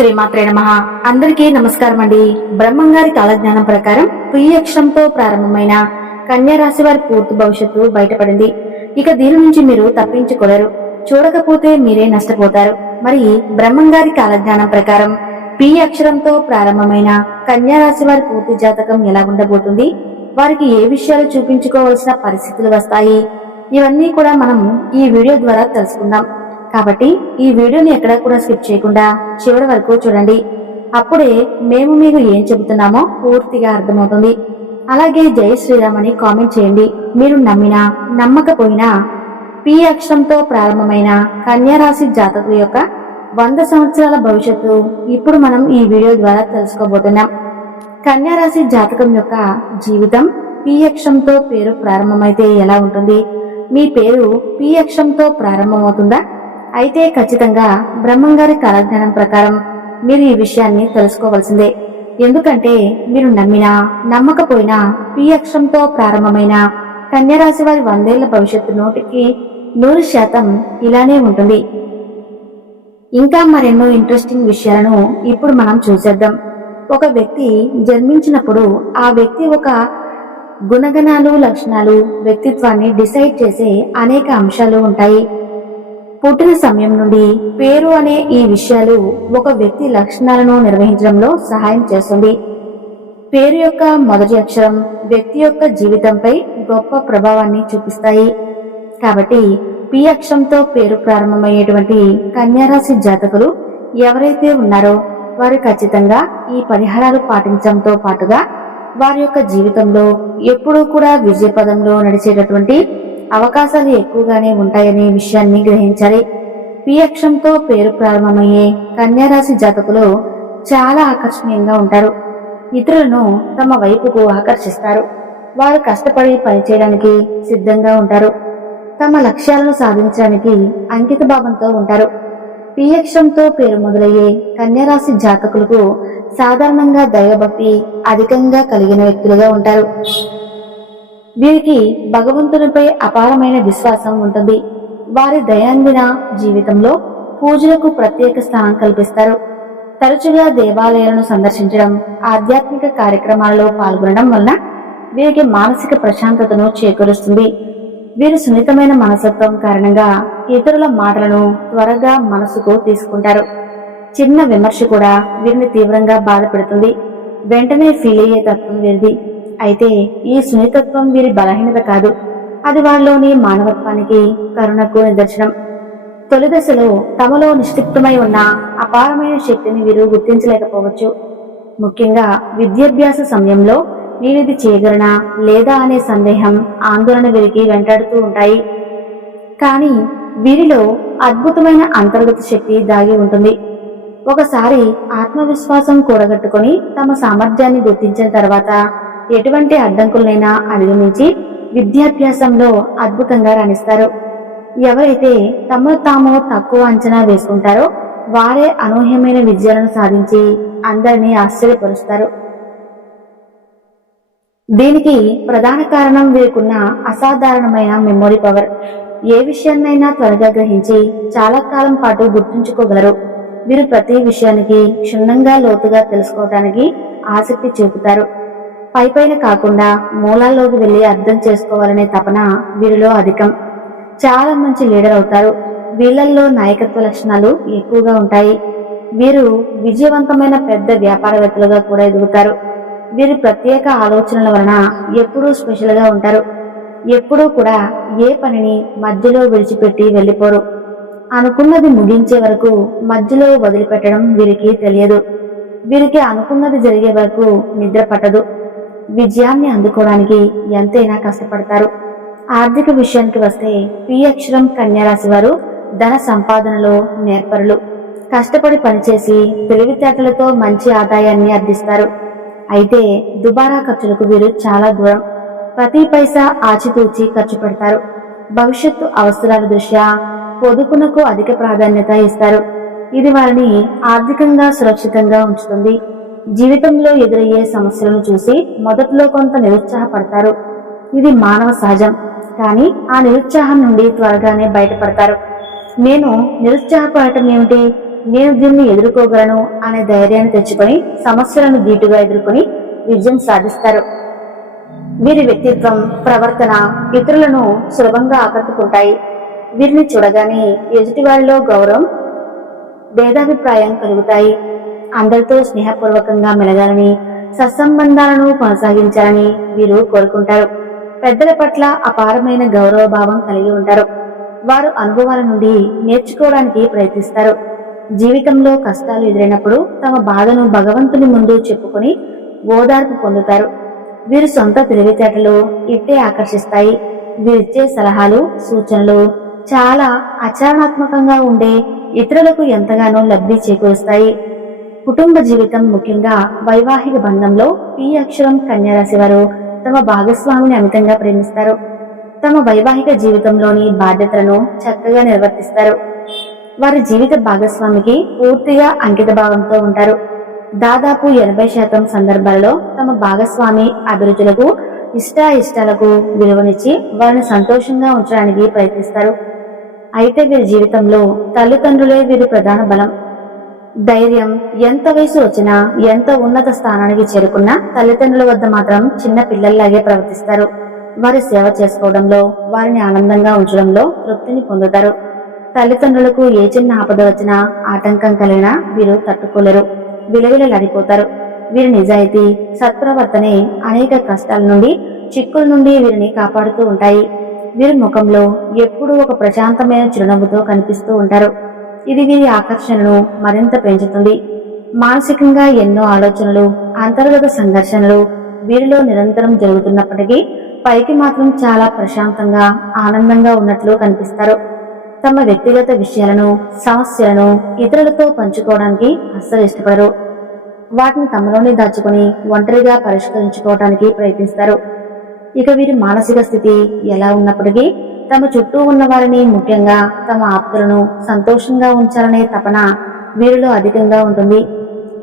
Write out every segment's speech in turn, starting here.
శ్రీమాత్రే నమ. అందరికీ నమస్కారం అండి బ్రహ్మంగారి కాలజ్ఞానం ప్రకారం ప్రియక్షంతో ప్రారంభమైన కన్యా రాశి వారి పూర్తి భవిష్యత్తు బయటపడింది. ఇక దీని నుంచి మీరు తప్పించుకోలేరు. చూడకపోతే మీరే నష్టపోతారు. మరి బ్రహ్మంగారి కాలజ్ఞానం ప్రకారం పి అక్షరంతో ప్రారంభమైన కన్యా రాశి వారి పూర్తి జాతకం ఎలా ఉండబోతుంది? వారికి ఏ విషయాలు చూపించుకోవాల్సిన పరిస్థితులు వస్తాయి? ఇవన్నీ కూడా మనం ఈ వీడియో ద్వారా తెలుసుకుందాం. కాబట్టి ఈ వీడియోని ఎక్కడా కూడా స్కిప్ చేయకుండా చివరి వరకు చూడండి. అప్పుడే మేము మీకు ఏం చెబుతున్నామో పూర్తిగా అర్థమవుతుంది. అలాగే జై శ్రీరామ్ అని కామెంట్ చేయండి. మీరు నమ్మినా నమ్మకపోయినా పి అక్షరంతో ప్రారంభమైన కన్యారాశి జాతకుల యొక్క వంద సంవత్సరాల భవిష్యత్తు ఇప్పుడు మనం ఈ వీడియో ద్వారా తెలుసుకోబోతున్నాం. కన్యారాశి జాతకం యొక్క జీవితం పి అక్షరంతో పేరు ప్రారంభమైతే ఎలా ఉంటుంది? మీ పేరు పి అక్షరంతో ప్రారంభమవుతుందా? అయితే ఖచ్చితంగా బ్రహ్మంగారి కాలజ్ఞానం ప్రకారం మీరు ఈ విషయాన్ని తెలుసుకోవాల్సిందే. ఎందుకంటే మీరు నమ్మినా నమ్మకపోయినా పి అక్షరంతో ప్రారంభమైన కన్యరాశి వారి వందేళ్ళ భవిష్యత్తు నోటికి నూరు శాతం ఇలానే ఉంటుంది. ఇంకా మరెన్నో ఇంట్రెస్టింగ్ విషయాలను ఇప్పుడు మనం చూసేద్దాం. ఒక వ్యక్తి జన్మించినప్పుడు ఆ వ్యక్తి ఒక గుణగణాలు లక్షణాలు వ్యక్తిత్వాన్ని డిసైడ్ చేసే అనేక అంశాలు ఉంటాయి. పుట్టిన సమయం నుండి పేరు అనే ఈ విషయాలు ఒక వ్యక్తి లక్షణాలను నిర్వహించడంలో సహాయం చేస్తుంది. పేరు యొక్క మొదటి అక్షరం వ్యక్తి యొక్క జీవితంపై గొప్ప ప్రభావాన్ని చూపిస్తాయి. కాబట్టి పి అక్షరంతో పేరు ప్రారంభమయ్యేటువంటి కన్యారాశి జాతకులు ఎవరైతే ఉన్నారో వారు ఖచ్చితంగా ఈ పరిహారాలు పాటించడంతో పాటుగా వారి యొక్క జీవితంలో ఎప్పుడూ కూడా విజయ పదంలో నడిచేటటువంటి అవకాశాలు ఎక్కువగానే ఉంటాయనే విషయాన్ని గ్రహించాలి. పియక్షంతో పేరు ప్రారంభమయ్యే కన్యారాశి జాతకులు చాలా ఆకర్షణీయంగా ఉంటారు. ఇతరులను తమ వైపుకు ఆకర్షిస్తారు. వారు కష్టపడి పనిచేయడానికి సిద్ధంగా ఉంటారు. తమ లక్ష్యాలను సాధించడానికి అంకిత భావంతో ఉంటారు. పియక్షంతో పేరు మొదలయ్యే కన్యారాశి జాతకులకు సాధారణంగా దైవభక్తి అధికంగా కలిగిన వ్యక్తులుగా ఉంటారు. వీరికి భగవంతునిపై అపారమైన విశ్వాసం ఉంటుంది. వారి దైనందిన జీవితంలో పూజలకు ప్రత్యేక స్థానం కల్పిస్తారు. తరచుగా దేవాలయాలను సందర్శించడం ఆధ్యాత్మిక కార్యక్రమాలలో పాల్గొనడం వలన వీరికి మానసిక ప్రశాంతతను చేకూరుస్తుంది. వీరి సున్నితమైన మనసత్వం కారణంగా ఇతరుల మాటలను త్వరగా మనసుకు తీసుకుంటారు. చిన్న విమర్శ కూడా వీరిని తీవ్రంగా బాధపెడుతుంది. వెంటనే ఫీల్ అయ్యే తత్వం వీరిది. అయితే ఈ సున్నితత్వం వీరి బలహీనత కాదు. అది వారిలోని మానవత్వానికి కరుణకు నిదర్శనం. తొలి దశలో తమలో నిశ్చిప్తమై ఉన్న అపారమైన శక్తిని వీరు గుర్తించలేకపోవచ్చు. ముఖ్యంగా విద్యాభ్యాస సమయంలో వీరిది చేయగలనా లేదా అనే సందేహం ఆందోళన వీరికి వెంటాడుతూ ఉంటాయి. కానీ వీరిలో అద్భుతమైన అంతర్గత శక్తి దాగి ఉంటుంది. ఒకసారి ఆత్మవిశ్వాసం కూడగట్టుకొని తమ సామర్థ్యాన్ని గుర్తించిన తర్వాత ఎటువంటి అడ్డంకులనైనా అధిగమించి విద్యాభ్యాసంలో అద్భుతంగా రాణిస్తారు. ఎవరైతే తమను తాము తక్కువ అంచనా వేసుకుంటారో వారే అనూహ్యమైన విజయాలను సాధించి అందరినీ ఆశ్చర్యపరుస్తారు. దీనికి ప్రధాన కారణం వీరికున్న అసాధారణమైన మెమొరీ పవర్. ఏ విషయాన్నైనా త్వరగా గ్రహించి చాలా కాలం పాటు గుర్తుంచుకోగలరు. వీరు ప్రతి విషయానికి క్షుణ్ణంగా లోతుగా తెలుసుకోవడానికి ఆసక్తి చూపుతారు. పైపైన కాకుండా మూలాల్లోకి వెళ్ళి అర్థం చేసుకోవాలనే తపన వీరిలో అధికం. చాలా మంచి లీడర్ అవుతారు. వీళ్ళల్లో నాయకత్వ లక్షణాలు ఎక్కువగా ఉంటాయి. వీరు విజయవంతమైన పెద్ద వ్యాపారవేత్తలుగా కూడా ఎదుగుతారు. వీరి ప్రత్యేక ఆలోచనల వలన ఎప్పుడూ స్పెషల్గా ఉంటారు. ఎప్పుడూ కూడా ఏ పనిని మధ్యలో విడిచిపెట్టి వెళ్ళిపోరు. అనుకున్నది ముగించే వరకు మధ్యలో వదిలిపెట్టడం వీరికి తెలియదు. వీరికి అనుకున్నది జరిగే వరకు నిద్ర పట్టదు. విజయాన్ని అందుకోవడానికి ఎంతైనా కష్టపడతారు. ఆర్థిక విషయానికి వస్తే పి అక్షరం కన్యారాశి వారు ధన సంపాదనలో నేర్పరులు. కష్టపడి పనిచేసి తెలివితేటలతో మంచి ఆదాయాన్ని అర్థిస్తారు అయితే దుబారా ఖర్చులకు వీరు చాలా దూరం. ప్రతి పైసా ఆచితూచి ఖర్చు పెడతారు. భవిష్యత్తు అవసరాల దృష్ట్యా పొదుపునకు అధిక ప్రాధాన్యత ఇస్తారు. ఇది వారిని ఆర్థికంగా సురక్షితంగా ఉంచుతుంది. జీవితంలో ఎదురయ్యే సమస్యలను చూసి మొదట్లో కొంత నిరుత్సాహపడతారు. ఇది మానవ సహజం. కానీ ఆ నిరుత్సాహం నుండి త్వరగానే బయటపడతారు. నేను నిరుత్సాహపడటం ఏమిటి? నేను దీన్ని ఎదుర్కోగలను అనే ధైర్యాన్ని తెచ్చుకొని సమస్యలను ధీటుగా ఎదుర్కొని విజయం సాధిస్తారు. వీరి వ్యక్తిత్వం ప్రవర్తన ఇతరులను సులభంగా ఆకట్టుకుంటాయి. వీరిని చూడగానే ఎదుటివారిలో గౌరవం భేదాభిప్రాయం కలుగుతాయి. అందరితో స్నేహపూర్వకంగా మెలగాలని సత్సంబంధాలను కొనసాగించాలని వీరు కోరుకుంటారు. పెద్దల పట్ల అపారమైన గౌరవ భావం కలిగి ఉంటారు. వారు అనుభవాల నుండి నేర్చుకోవడానికి ప్రయత్నిస్తారు. జీవితంలో కష్టాలు ఎదురైనప్పుడు తమ బాధను భగవంతుని ముందు చెప్పుకొని ఓదార్పు పొందుతారు. వీరు సొంత తెలివితేటలు ఇట్టే ఆకర్షిస్తాయి. వీరిచ్చే సలహాలు సూచనలు చాలా ఆచరణాత్మకంగా ఉండే ఇతరులకు ఎంతగానో లబ్ధి చేకూరుస్తాయి. కుటుంబ జీవితం ముఖ్యంగా వైవాహిక బంధంలో పి అక్షరం కన్యారాశి వారు తమ భాగస్వామిని అమితంగా ప్రేమిస్తారు. తమ వైవాహిక జీవితంలోని బాధ్యతలను చక్కగా నిర్వర్తిస్తారు. వారి జీవిత భాగస్వామికి పూర్తిగా అంకిత భావంతో ఉంటారు. దాదాపు ఎనభై శాతం సందర్భాలలో తమ భాగస్వామి అభిరుచులకు ఇష్టాయిష్టాలకు విలువనిచ్చి వారిని సంతోషంగా ఉంచడానికి ప్రయత్నిస్తారు. అయితే వీరి జీవితంలో తల్లిదండ్రులే వీరి ప్రధాన బలం. ధైర్యం ఎంత వయసు వచ్చినా ఎంత ఉన్నత స్థానానికి చేరుకున్నా తల్లిదండ్రుల వద్ద మాత్రం చిన్న పిల్లల్లాగే ప్రవర్తిస్తారు. వారి సేవ చేసుకోవడంలో వారిని ఆనందంగా ఉంచడంలో తృప్తిని పొందుతారు. తల్లిదండ్రులకు ఏ చిన్న ఆపద వచ్చినా ఆటంకం కలిగినా వీరు తట్టుకోలేరు. విలవిలలాడిపోతారు వీరి నిజాయితీ సత్ప్రవర్తనే అనేక కష్టాల నుండి చిక్కుల నుండి వీరిని కాపాడుతూ ఉంటాయి. వీరి ముఖంలో ఎప్పుడూ ఒక ప్రశాంతమైన చిరునవ్వుతో కనిపిస్తూ ఉంటారు. ఇది వీరి ఆకర్షణను మరింత పెంచుతుంది. మానసికంగా ఎన్నో ఆలోచనలు అంతర్గత సంఘర్షణలు వీరిలో నిరంతరం జరుగుతున్నప్పటికీ పైకి మాత్రం చాలా ప్రశాంతంగా ఆనందంగా ఉన్నట్లు కనిపిస్తారు. తమ వ్యక్తిగత విషయాలను సమస్యలను ఇతరులతో పంచుకోవడానికి అస్సలు ఇష్టపడరు. వాటిని తమలోనే దాచుకుని ఒంటరిగా పరిష్కరించుకోవడానికి ప్రయత్నిస్తారు. ఇక వీరి మానసిక స్థితి ఎలా ఉన్నప్పటికీ తమ చుట్టూ ఉన్న వారిని ముఖ్యంగా తమ ఆప్తులను సంతోషంగా ఉంచాలనే తపన వీరిలో అధికంగా ఉంటుంది.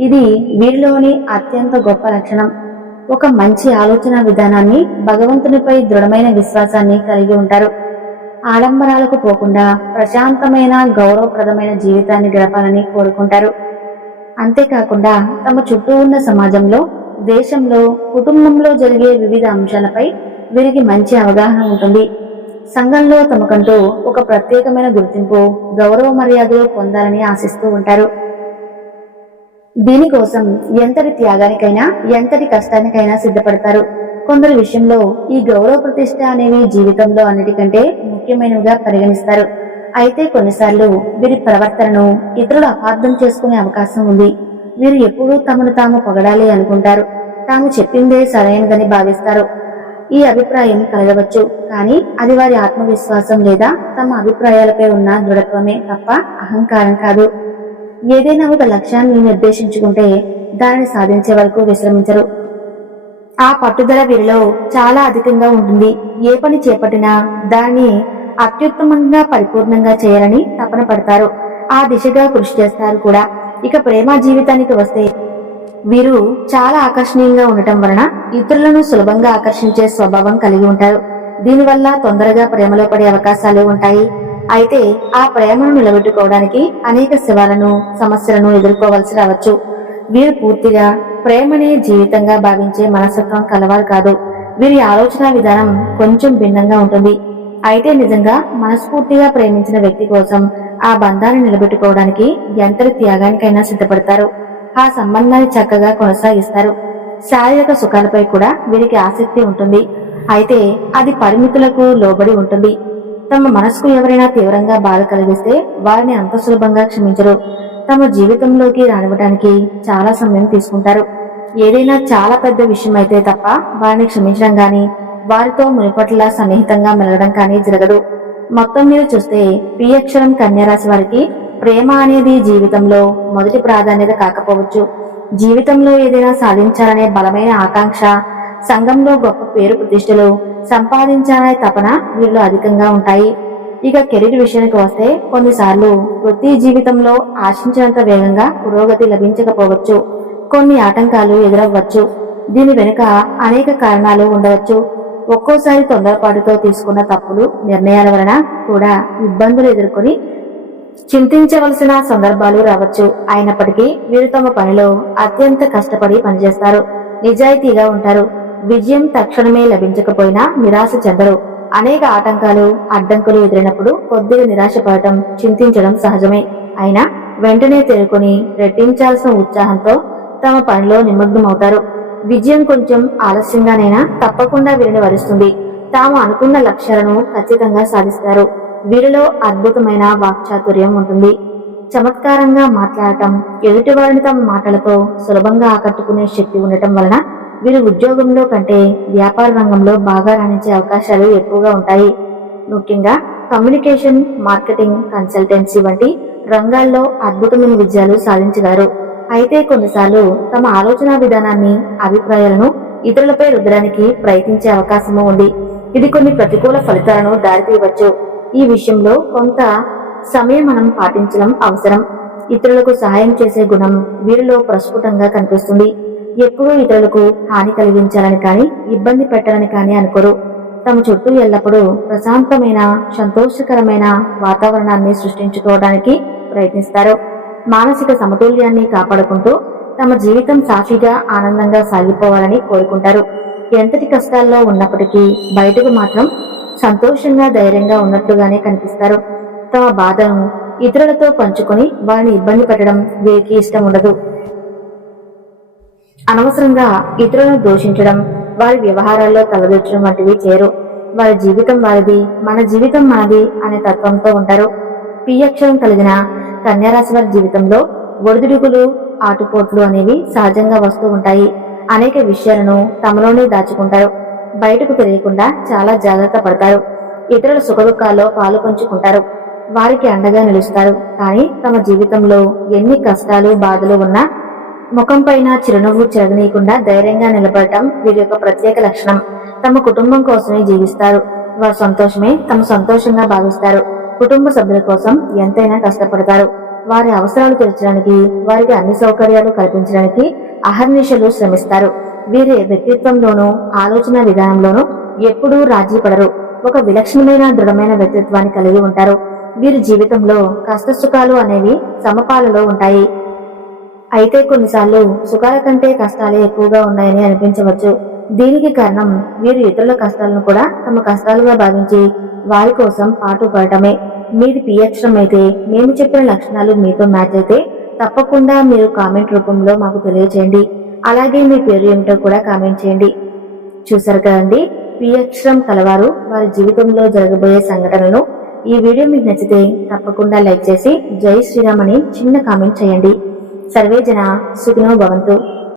ఇది వీరిలోని అత్యంత గొప్ప లక్షణం. ఒక మంచి ఆలోచన విధానాన్ని భగవంతునిపై దృఢమైన విశ్వాసాన్ని కలిగి ఉంటారు. ఆడంబరాలకు పోకుండా ప్రశాంతమైన గౌరవప్రదమైన జీవితాన్ని గడపాలని కోరుకుంటారు. అంతేకాకుండా తమ చుట్టూ ఉన్న సమాజంలో దేశంలో కుటుంబంలో జరిగే వివిధ అంశాలపై వీరికి మంచి అవగాహన ఉంటుంది. సంఘంలో తమకంటూ ఒక ప్రత్యేకమైన గుర్తింపు గౌరవ మర్యాదలు పొందాలని ఆశిస్తూ ఉంటారు. దీనికోసం ఎంతటి త్యాగానికైనా ఎంతటి కష్టానికైనా సిద్ధపడతారు. కొందరి విషయంలో ఈ గౌరవ ప్రతిష్ట అనేవి జీవితంలో అన్నిటికంటే ముఖ్యమైనవిగా పరిగణిస్తారు. అయితే కొన్నిసార్లు వీరి ప్రవర్తనను ఇతరులు అపార్థం చేసుకునే అవకాశం ఉంది. వీరు ఎప్పుడూ తమను తాము పొగడాలి అనుకుంటారు. తాము చెప్పిందే సరైనదని భావిస్తారు. ఈ అభిప్రాయం కలగవచ్చు. కానీ అది వారి ఆత్మవిశ్వాసం లేదా తమ అభిప్రాయాలపై ఉన్న దృఢత్వమే తప్ప అహంకారం కాదు. ఏదైనా ఒక లక్ష్యాన్ని నిర్దేశించుకుంటే దానిని సాధించే వరకు విశ్రమించరు. ఆ పట్టుదల వీరిలో చాలా అధికంగా ఉంటుంది. ఏ పని చేపట్టినా దాన్ని అత్యుత్తమంగా పరిపూర్ణంగా చేయాలని తపన పడతారు. ఆ దిశగా కృషి చేస్తారు కూడా. ఇక ప్రేమ జీవితానికి వస్తే వీరు చాలా ఆకర్షణీయంగా ఉండటం వలన ఇతరులను సులభంగా ఆకర్షించే స్వభావం కలిగి ఉంటారు. దీనివల్ల తొందరగా ప్రేమలో పడే అవకాశాలు ఉంటాయి. అయితే ఆ ప్రేమను నిలబెట్టుకోవడానికి అనేక శివాలను సమస్యలను ఎదుర్కోవాల్సి రావచ్చు. వీరు పూర్తిగా ప్రేమనే జీవితంగా భావించే మనస్తత్వం కలవారు కాదు. వీరి ఆలోచన విధానం కొంచెం భిన్నంగా ఉంటుంది. అయితే నిజంగా మనస్ఫూర్తిగా ప్రేమించిన వ్యక్తి కోసం ఆ బంధాన్ని నిలబెట్టుకోవడానికి ఎంతటి త్యాగానికైనా సిద్ధపడతారు. ఆ సంబంధాన్ని చక్కగా కొనసాగిస్తారు. శారీరక సుఖాలపై కూడా వీరికి ఆసక్తి ఉంటుంది. అయితే అది పరిమితులకు లోబడి ఉంటుంది. తమ మనసుకు ఎవరైనా తీవ్రంగా బాధ కలిగిస్తే వారిని అంత సులభంగా క్షమించరు. తమ జీవితంలోకి రానివ్వడానికి చాలా సమయం తీసుకుంటారు. ఏదైనా చాలా పెద్ద విషయం అయితే తప్ప వారిని క్షమించడం కానీ వారితో మునిపట్లా సన్నిహితంగా మెలగడం కానీ జరగదు. మొత్తం మీద చూస్తే పి అక్షరం కన్యారాశి వారికి ప్రేమ అనేది జీవితంలో మొదటి ప్రాధాన్యత కాకపోవచ్చు. జీవితంలో ఏదైనా సాధించాలనే బలమైన ఆకాంక్ష సంఘంలో గొప్ప పేరు ప్రతిష్టలు సంపాదించాలనే తపన వీళ్ళు అధికంగా ఉంటాయి. ఇక కెరీర్ విషయానికి వస్తే కొన్నిసార్లు వృత్తి జీవితంలో ఆశించినంత వేగంగా పురోగతి లభించకపోవచ్చు. కొన్ని ఆటంకాలు ఎదురవ్వచ్చు. దీని వెనుక అనేక కారణాలు ఉండవచ్చు. ఒక్కోసారి తొందరపాటుతో తీసుకున్న తప్పులు నిర్ణయాల వలన కూడా ఇబ్బందులు ఎదుర్కొని చింతించవలసిన సందర్భాలు రావచ్చు. అయినప్పటికీ వీరు తమ పనిలో అత్యంత కష్టపడి పనిచేస్తారు. నిజాయితీగా ఉంటారు. విజయం తక్షణమే లభించకపోయినా నిరాశ చెందరు. అనేక ఆటంకాలు అడ్డంకులు ఎదురైనప్పుడు కొద్దిగా నిరాశపడటం చింతించడం సహజమే. అయినా వెంటనే తేరుకొని రెట్టించాల్సిన ఉత్సాహంతో తమ పనిలో నిమగ్నమవుతారు. విజయం కొంచెం ఆలస్యంగానైనా తప్పకుండా వీరిని వరిస్తుంది. తాము అనుకున్న లక్ష్యాలను ఖచ్చితంగా సాధిస్తారు. వీరిలో అద్భుతమైన వాక్చాతుర్యం ఉంటుంది. చమత్కారంగా మాట్లాడటం ఎదుటివారిని తమ మాటలతో సులభంగా ఆకట్టుకునే శక్తి ఉండటం వలన వీరు ఉద్యోగంలో కంటే వ్యాపార రంగంలో బాగా రాణించే అవకాశాలు ఎక్కువగా ఉంటాయి. ముఖ్యంగా కమ్యూనికేషన్ మార్కెటింగ్ కన్సల్టెన్సీ వంటి రంగాల్లో అద్భుతమైన విజయాలు సాధించగలరు. అయితే కొన్నిసార్లు తమ ఆలోచన విధానాన్ని అభిప్రాయాలను ఇతరులపై రుద్దడానికి ప్రయత్నించే అవకాశము ఉంది. ఇది కొన్ని ప్రతికూల ఫలితాలను దారితీయవచ్చు. ఈ విషయంలో కొంత సమయం మనం పాటించడం అవసరం. ఇతరులకు సహాయం చేసే గుణం వీరిలో ప్రస్ఫుటంగా కనిపిస్తుంది. ఎప్పుడూ ఇతరులకు హాని కలిగించాలని కానీ ఇబ్బంది పెట్టాలని కానీ అనుకోరు. తమ చుట్టూ ఎల్లప్పుడూ ప్రశాంతమైన సంతోషకరమైన వాతావరణాన్ని సృష్టించుకోవడానికి ప్రయత్నిస్తారు. మానసిక సమతుల్యాన్ని కాపాడుకుంటూ తమ జీవితం సాఫీగా ఆనందంగా సాగిపోవాలని కోరుకుంటారు. ఎంతటి కష్టాల్లో ఉన్నప్పటికీ బయటకు మాత్రం సంతోషంగా ధైర్యంగా ఉన్నట్లుగానే కనిపిస్తారు. తమ బాధను ఇతరులతో పంచుకొని వారిని ఇబ్బంది పెట్టడం వీరికి ఇష్టం ఉండదు. అనవసరంగా ఇతరులను దూషించడం వారి వ్యవహారాల్లో తలదూర్చడం వంటివి చేయరు వారి జీవితం వారిది మన జీవితం మనది అనే తత్వంతో ఉంటారు. పియక్షరం కలిగిన కన్యారాశి వారి జీవితంలో ఒడిదుడుకులు ఆటుపోట్లు అనేవి సహజంగా వస్తూ ఉంటాయి. అనేక విషయాలను తమలోనే దాచుకుంటారు. బయటకు తెలియకుండా చాలా జాగ్రత్త పడతారు. ఇతరుల సుఖదుఖాల్లో పాలు పంచుకుంటారు. వారికి అండగా నిలుస్తారు. కానీ తమ జీవితంలో ఎన్ని కష్టాలు బాధలు ఉన్నా ముఖం పైన చిరునవ్వు చెరగనీయకుండా ధైర్యంగా నిలబడటం వీరి యొక్క ప్రత్యేక లక్షణం. తమ కుటుంబం కోసమే జీవిస్తారు. వారి సంతోషమే తమ సంతోషంగా భావిస్తారు. కుటుంబ సభ్యుల కోసం ఎంతైనా కష్టపడతారు. వారి అవసరాలు తీర్చడానికి వారికి అన్ని సౌకర్యాలు కల్పించడానికి అహర్నిశలు శ్రమిస్తారు. వీరి వ్యక్తిత్వంలోనూ ఆలోచన విధానంలోనూ ఎప్పుడూ రాజీ పడరు. ఒక విలక్షణమైన దృఢమైన వ్యక్తిత్వాన్ని కలిగి ఉంటారు. వీరి జీవితంలో కష్ట సుఖాలు అనేవి సమపాలలో ఉంటాయి. అయితే కొన్నిసార్లు సుఖాల కంటే కష్టాలే ఎక్కువగా ఉన్నాయని అనిపించవచ్చు. దీనికి కారణం వీరు ఇతరుల కష్టాలను కూడా తమ కష్టాలుగా భావించి వారి కోసం పాటుపడటమే. మీది పి అక్షరం అయితే మేము చెప్పిన లక్షణాలు మీతో మ్యాచ్ అయితే తప్పకుండా మీరు కామెంట్ రూపంలో మాకు తెలియజేయండి అలాగే మీ పేరు ఏమిటో కూడా కామెంట్ చేయండి. చూసారు కదండి? పియక్షరం కలవారు వారి జీవితంలో జరగబోయే సంఘటనలను ఈ వీడియో మీకు నచ్చితే తప్పకుండా లైక్ చేసి జై శ్రీరామ్ అని చిన్న కామెంట్ చేయండి. సర్వే జన సుఖినో భవంతు.